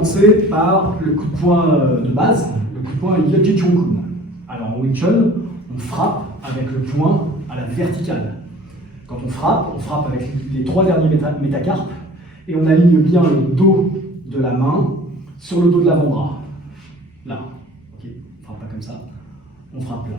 commencer par le coup de poing de base, le coup de poing Yoji Chong-kun. Alors en Wing Chun, on frappe avec le poing à la verticale. Quand on frappe avec les 3 derniers métacarpes et on aligne bien le dos de la main sur le dos de l'avant-bras. Là, ok, on frappe pas comme ça, on frappe là.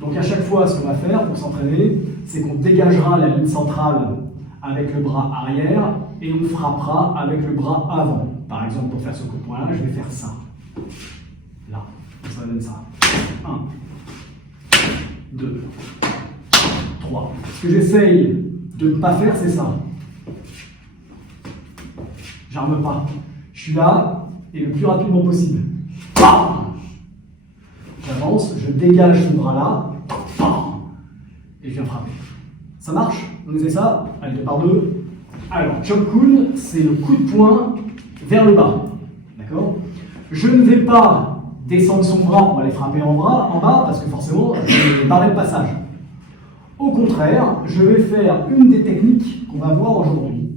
Donc à chaque fois, ce qu'on va faire pour s'entraîner, c'est qu'on dégagera la ligne centrale avec le bras arrière et on frappera avec le bras avant. Par exemple, pour faire ce coup de poing là, je vais faire ça. Là, ça donne ça. 1, 2, 3. Ce que j'essaye de ne pas faire, c'est ça. J'arme pas. Je suis là et le plus rapidement possible. J'avance, je dégage ce bras-là et je viens frapper. Ça marche? On essaie ça? Allez, 2 par 2. Alors, Chong-kun, c'est le coup de poing vers le bas. D'accord? Je ne vais pas descendre son bras pour aller frapper en bas, parce que forcément, je vais barrer le passage. Au contraire, je vais faire une des techniques qu'on va voir aujourd'hui,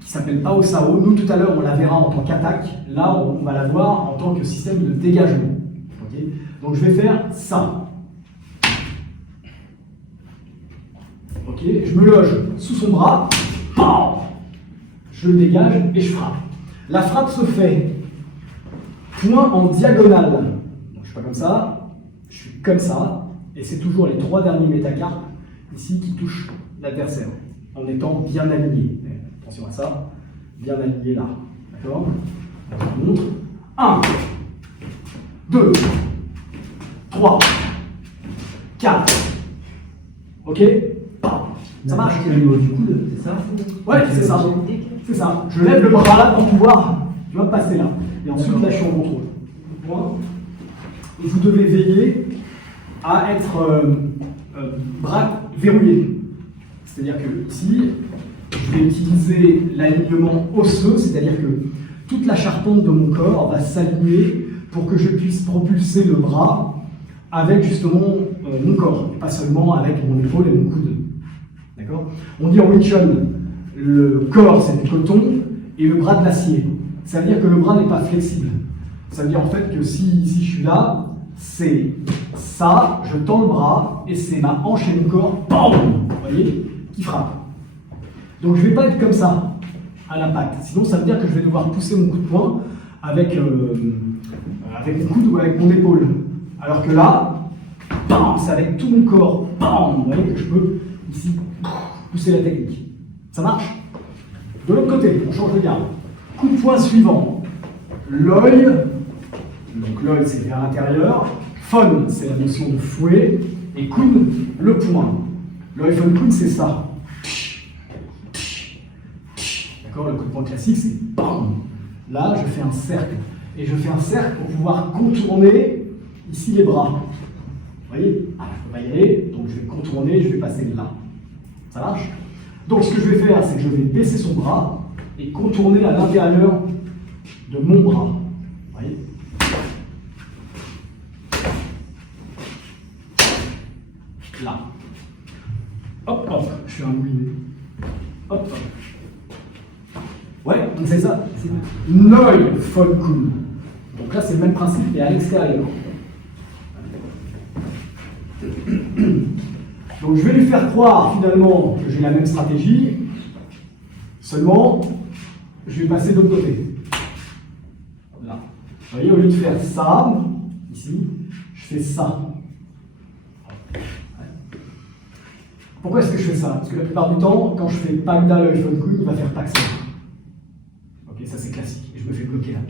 qui s'appelle Pao Sao. Nous, tout à l'heure, on la verra en tant qu'attaque. Là, on va la voir en tant que système de dégagement. Okay? Donc, je vais faire ça. Ok, je me loge sous son bras, je le dégage et je frappe. La frappe se fait point en diagonale. Donc, je ne suis pas comme ça, je suis comme ça, et c'est toujours les 3 derniers métacarpes ici qui touchent l'adversaire, en étant bien aligné. Attention à ça, bien aligné là. D'accord? On montre. 1, 2, 3, 4. Ok? Ça marche? Au niveau du coude, c'est ça? Ouais, c'est ça. C'est ça. Je lève le bras là pour pouvoir, tu vois, passer là. Et ensuite, là, je suis en contrôle. Point. Et vous devez veiller à être bras verrouillé. C'est-à-dire que ici, je vais utiliser l'alignement osseux, c'est-à-dire que toute la charpente de mon corps va s'aligner pour que je puisse propulser le bras avec justement mon corps, et pas seulement avec mon épaule et mon coude. D'accord? On dit en Wing Chun, le corps c'est du coton et le bras de l'acier. Ça veut dire que le bras n'est pas flexible. Ça veut dire en fait que si je suis là, c'est ça, je tends le bras et c'est ma hanche et mon corps, bam, vous voyez, qui frappe. Donc je ne vais pas être comme ça à l'impact. Sinon ça veut dire que je vais devoir pousser mon coup de poing avec mon coude ou avec mon épaule. Alors que là, bam, c'est avec tout mon corps, bam, vous voyez que je peux ici pousser la technique. Ça marche? De l'autre côté, on change de garde. Coup de poing suivant. L'œil, donc l'œil c'est vers l'intérieur. Fun, c'est la notion de fouet. Et kun, le poing. L'œil fun kun, c'est ça. D'accord? Le coup de poing classique, c'est bam. Là, je fais un cercle. Et je fais un cercle pour pouvoir contourner ici les bras. Vous voyez? Je ne peux pas y aller, donc je vais contourner, je vais passer là. Ça marche? Donc ce que je vais faire, c'est que je vais baisser son bras et contourner à l'intérieur de mon bras. Vous voyez? Là. Hop, hop, je fais un moulinet. Hop, hop. Ouais, donc c'est ça. Noi Fon Kun. Donc là, c'est le même principe, mais à l'extérieur. Donc je vais lui faire croire finalement que j'ai la même stratégie, seulement je vais passer de l'autre côté. Là. Vous voyez, au lieu de faire ça, ici, je fais ça. Pourquoi est-ce que je fais ça? Parce que la plupart du temps, quand je fais Pagda le Fon Kun, il va faire Paxa. Ok, ça c'est classique, et je me fais bloquer là.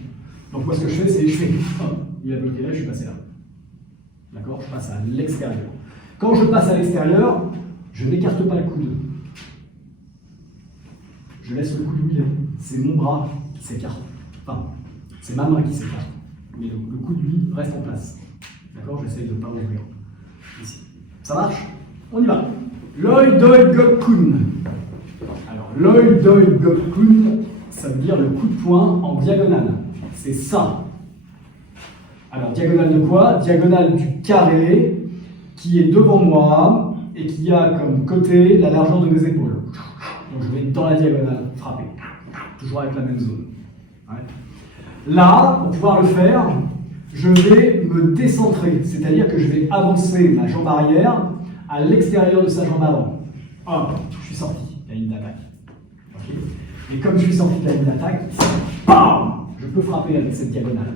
Donc moi ce que je fais, c'est je fais, il a bloqué là, je suis passé là. D'accord? Je passe à l'extérieur. Quand je passe à l'extérieur, je n'écarte pas le coude. Je laisse le coude où il est. C'est mon bras qui s'écarte. Enfin, c'est ma main qui s'écarte. Mais le coude, lui, reste en place. D'accord? J'essaye de ne pas ouvrir. Ici. Ça marche? On y va. Loi Doi Gok Kun. Alors, Loi Doi Gok Kun, ça veut dire le coup de poing en diagonale. C'est ça. Alors, diagonale de quoi? Diagonale du carré qui est devant moi et qui a comme côté la largeur de mes épaules. Donc je vais dans la diagonale frapper, toujours avec la même zone. Ouais. Là, pour pouvoir le faire, je vais me décentrer, c'est-à-dire que je vais avancer ma jambe arrière à l'extérieur de sa jambe avant. Hop, je suis sorti de la ligne d'attaque. Okay. Et comme je suis sorti de la ligne d'attaque, bam, je peux frapper avec cette diagonale.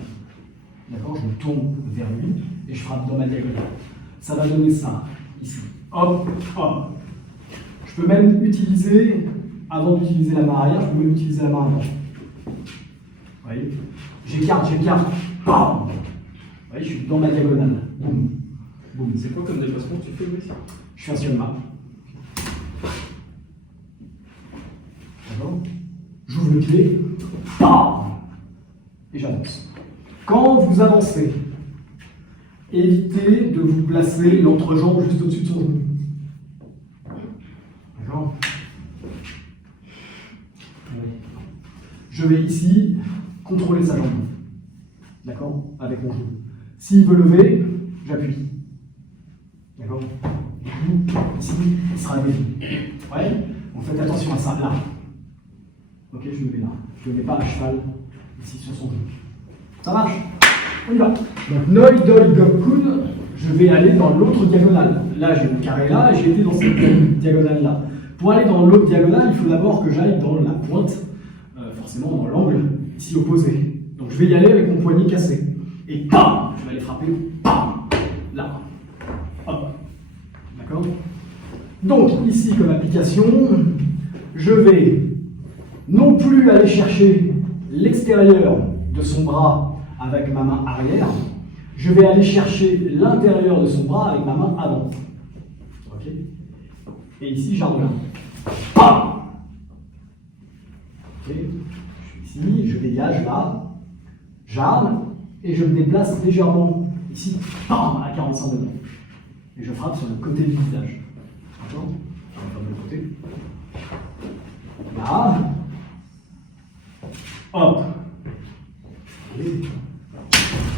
D'accord, je me tourne vers lui et je frappe dans ma diagonale. Ça va donner ça, ici. Hop, hop. Je peux même utiliser, avant d'utiliser la main arrière, je peux même utiliser la main avant. Vous voyez, j'écarte, bam. Vous voyez, je suis dans ma diagonale. Boum. Boum. C'est quoi comme déplacement que tu fais, Louis? Je fais un ciel-map. D'accord. J'ouvre le pied, bam, et j'avance. Quand vous avancez, évitez de vous placer l'entrejambe juste au-dessus de son genou. D'accord. Je vais ici contrôler sa jambe. D'accord. Avec mon genou. S'il veut lever, j'appuie. D'accord. Du coup, ici, il sera levé. Ouais. Donc faites attention à ça, là. Ok, je le mets là. Je ne le mets pas à cheval, ici, sur son genou. Ça marche? On y va. Donc, Noi, Doi, Gok, Kun, je vais aller dans l'autre diagonale. Là, j'ai le carré là, et j'ai été dans cette diagonale-là. Pour aller dans l'autre diagonale, il faut d'abord que j'aille dans la pointe, forcément dans l'angle, ici opposé. Donc, je vais y aller avec mon poignet cassé. Et bam, je vais aller frapper, bam, là. Hop. D'accord? Donc, ici, comme application, je vais non plus aller chercher l'extérieur de son bras avec ma main arrière, je vais aller chercher l'intérieur de son bras avec ma main avant. Ok. Et ici, j'arme. Bam. Ok. Je suis ici, je dégage là, j'arme, et je me déplace légèrement ici, bam, à 45 degrés. Et je frappe sur le côté du visage. D'accord. Je vais faire de l'autre côté. Là. Hop. Et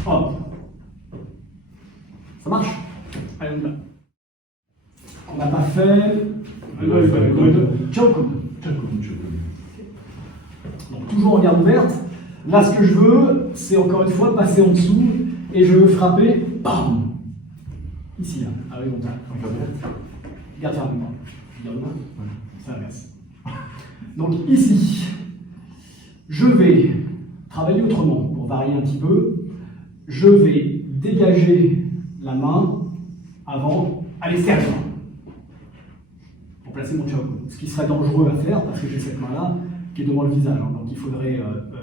hop. Ça marche? Allez, on y va. On n'a pas fait. Chokun. Donc, toujours en garde ouverte. Là, ce que je veux, c'est encore une fois passer en dessous et je veux frapper. Bam. Ici, là, à l'horizontale. Garde fermement. Garde ouverte. Ça reste. Donc, ici. Je vais travailler autrement pour varier un petit peu. Je vais dégager la main avant à l'extérieur pour placer mon choc. Ce qui serait dangereux à faire parce que j'ai cette main-là qui est devant le visage. Donc il faudrait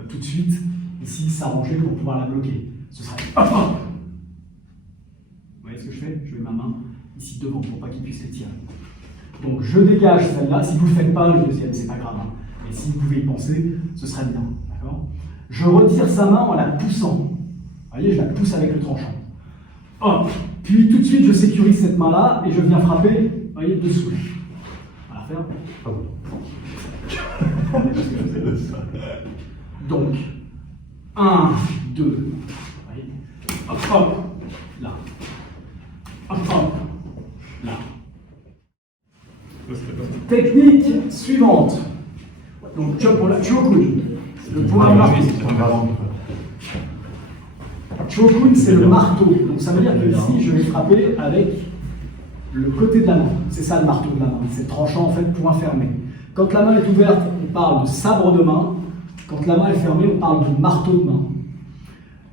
tout de suite ici s'arranger pour pouvoir la bloquer. Ce serait hop, hop. Vous voyez ce que je fais? Je mets ma main ici devant pour pas qu'il puisse les tirer. Donc je dégage celle-là. Si vous ne le faites pas, le deuxième, c'est pas grave. Hein. Et si vous pouvez y penser, ce serait bien. D'accord. Je retire sa main en la poussant. Vous voyez, je la pousse avec le tranchant. Hop. Puis tout de suite, je sécurise cette main-là et je viens frapper, vous voyez, dessous. On va la faire. Donc, 1, 2. Vous voyez. Hop, hop. Là. Hop, hop. Là. Technique suivante. Donc, Chokun. Le point marteau. Chokun, c'est le marteau. Donc, ça veut dire que ici, je vais frapper avec le côté de la main. C'est ça le marteau de la main. C'est tranchant, en fait, point fermé. Quand la main est ouverte, on parle de sabre de main. Quand la main est fermée, on parle de marteau de main.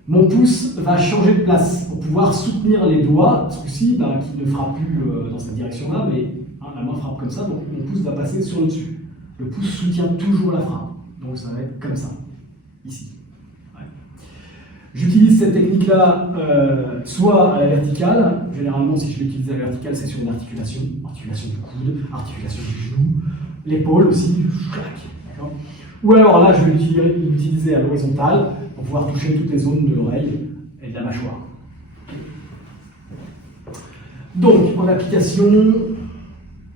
Mon pouce va changer de place pour pouvoir soutenir les doigts, ce coup-ci, qui ne frappe plus dans cette direction-là, mais la main frappe comme ça, donc mon pouce va passer sur le dessus. Le pouce soutient toujours la frappe, donc ça va être comme ça, ici. Ouais. J'utilise cette technique-là soit à la verticale, généralement si je l'utilise à la verticale, c'est sur une articulation du coude, articulation du genou, l'épaule aussi, d'accord. Ou alors là, je vais l'utiliser à l'horizontale pour pouvoir toucher toutes les zones de l'oreille et de la mâchoire. Donc, en application,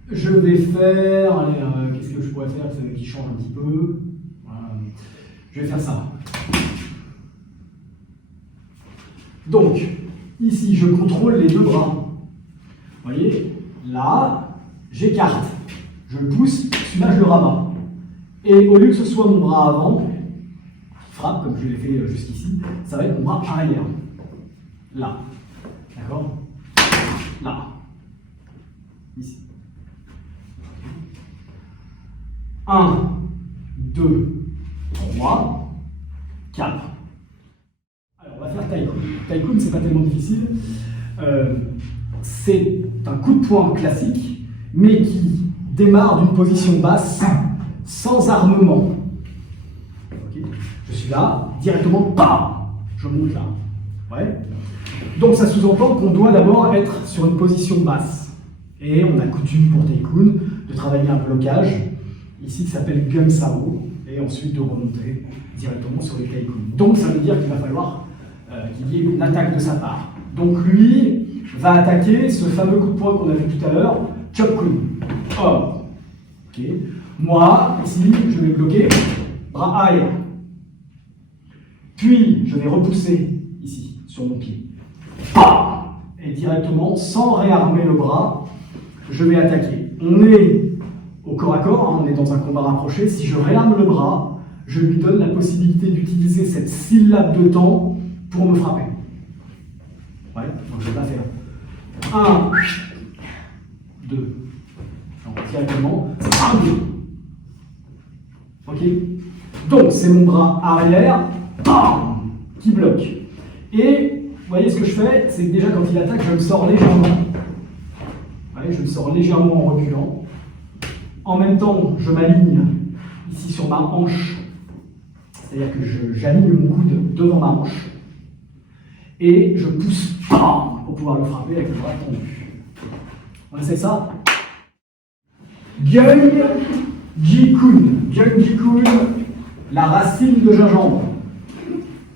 je vais faire, allez, qu'est-ce que je pourrais faire qui change un petit peu? Voilà. Je vais faire ça. Donc, ici, je contrôle les deux bras. Vous voyez, là, j'écarte, je le pousse, celui-là, je le rabats. Et au lieu que ce soit mon bras avant, frappe, comme je l'ai fait jusqu'ici, ça va être mon bras arrière. Là. D'accord? Là. Ici. 1, 2, 3, 4. Alors, on va faire Taikun. Taikun, c'est pas tellement difficile. C'est un coup de poing classique, mais qui démarre d'une position basse, sans armement. Okay. Je suis là, directement, bam, je monte là. Ouais. Donc ça sous-entend qu'on doit d'abord être sur une position basse. Et on a coutume pour Taikun de travailler un blocage, ici qui s'appelle Gumsao, et ensuite de remonter directement sur les Taikun. Donc ça veut dire qu'il va falloir qu'il y ait une attaque de sa part. Donc lui va attaquer ce fameux coup de poing qu'on a vu tout à l'heure, Chop-kun. Oh. Okay. Moi, ici, je vais bloquer, bras arrière. Puis, je vais repousser ici, sur mon pied. Et directement, sans réarmer le bras, je vais attaquer. On est au corps à corps, hein, on est dans un combat rapproché. Si je réarme le bras, je lui donne la possibilité d'utiliser cette syllabe de temps pour me frapper. Ouais, donc je vais pas faire 1, 2. Donc directement, 1, 2. Ok? Donc c'est mon bras arrière, bam, qui bloque. Et vous voyez ce que je fais, c'est que déjà quand il attaque, je me sors légèrement. Ouais, je me sors légèrement en reculant. En même temps, je m'aligne ici sur ma hanche, c'est-à-dire que j'aligne mon coude devant ma hanche. Et je pousse, bam, pour pouvoir le frapper avec le bras tendu. On essaie ça? Gung Ji-kun. Gung Ji-kun, la racine de gingembre.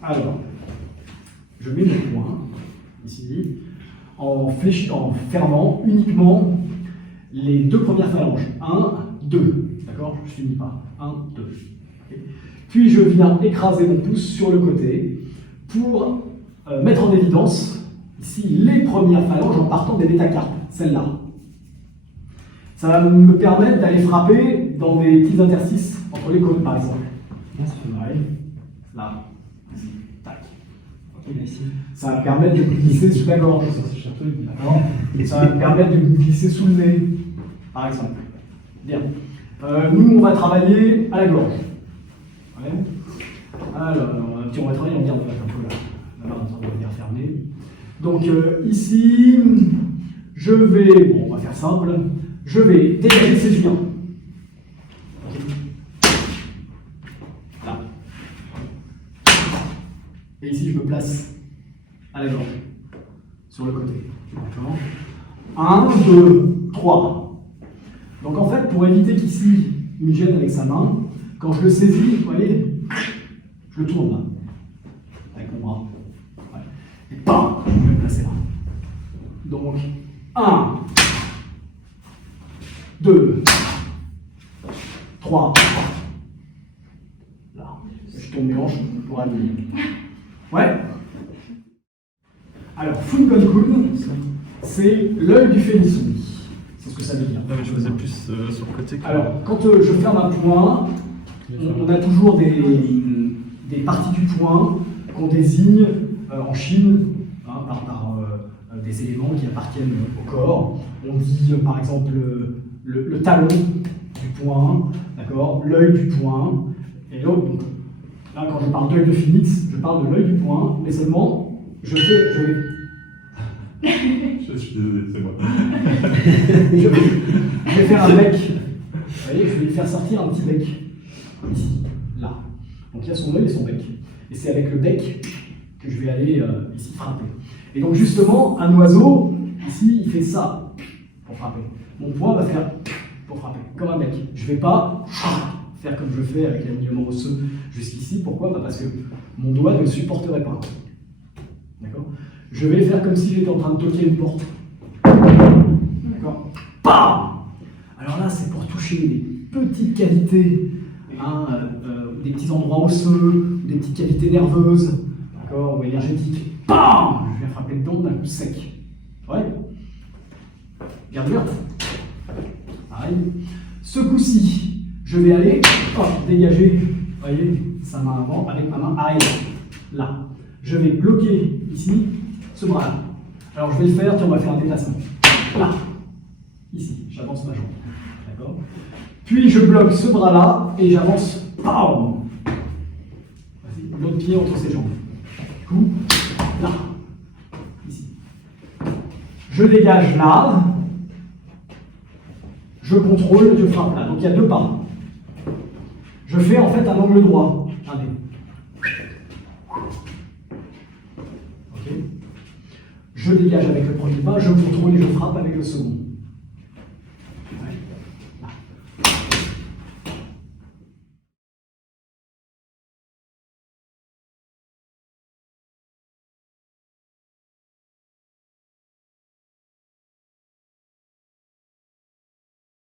Alors, je mets mon poing, ici, en fermant uniquement les deux premières phalanges. 1, 2. D'accord? Je ne finis pas. 1, 2. Okay. Puis je viens écraser mon pouce sur le côté pour mettre en évidence ici les premières phalanges en partant des métacarpes, celles-là. Ça va me permettre d'aller frapper dans des petits interstices entre les côtes, par exemple. Là, ici, tac. Okay. Ça va me permettre de glisser sous la gorge. Et ça va me permettre de glisser sous le nez, par exemple. Bien. Nous, on va travailler à la gorge. Ouais. Alors, on va travailler en garde, un peu là. Là, on va bien fermer. Donc, ici, je vais, bon, on va faire simple, je vais dégager ces liens. Là. Et ici, je me place à la gorge, sur le côté. D'accord. 1, 2, 3. Donc en fait, pour éviter qu'ici, il me gêne avec sa main, quand je le saisis, vous voyez, je le tourne là, avec mon bras. Ouais. Et bam, je vais me placer là. Donc, 1, 2, 3, là. Je tourne mes hanches pour aligner. Ouais. Alors, Fungon-kun, c'est l'œil du phénix. C'est ce que ça veut dire. Non, mais je faisais plus sur le côté. Alors, quand je ferme un poing, on a toujours des parties du poing qu'on désigne en Chine hein, par des éléments qui appartiennent au corps. On dit par exemple le talon du poing, d'accord, l'œil du poing, et l'autre. Là, quand je parle d'œil de phénix, je parle de l'œil du poing, mais seulement je vais. Je suis désolé, c'est moi. Je vais faire un bec. Vous voyez, je vais lui faire sortir un petit bec. Ici, là. Donc il y a son œil et son bec. Et c'est avec le bec que je vais aller ici frapper. Et donc justement, un oiseau, ici, il fait ça pour frapper. Mon poing va faire pour frapper, comme un bec. Je ne vais pas faire comme je fais avec l'alignement osseux jusqu'ici. Pourquoi? Parce que mon doigt ne le supporterait pas. D'accord? Je vais faire comme si j'étais en train de toquer une porte. D'accord? Bam! Alors là, c'est pour toucher des petites cavités, hein, des petits endroits osseux, des petites cavités nerveuses, d'accord, ou énergétiques. Bam! Je viens frapper dedans d'un coup sec. Ouais? Garde ouverte. Pareil. Ce coup-ci, je vais aller dégager voyez, sa main avant avec ma main arrière. Là. Je vais bloquer ici ce bras-là. Alors je vais le faire, tiens, on va faire un déplacement. Là. Ici, j'avance ma jambe. D'accord? Puis je bloque ce bras-là et j'avance. Bam! Vas-y, l'autre pied entre ses jambes. Coup. Là. Ici. Je dégage là. Je contrôle, je frappe là. Donc il y a deux pas. Je fais en fait un angle droit. Regardez. Ok. Je dégage avec le premier pas, je contrôle et je frappe avec le second.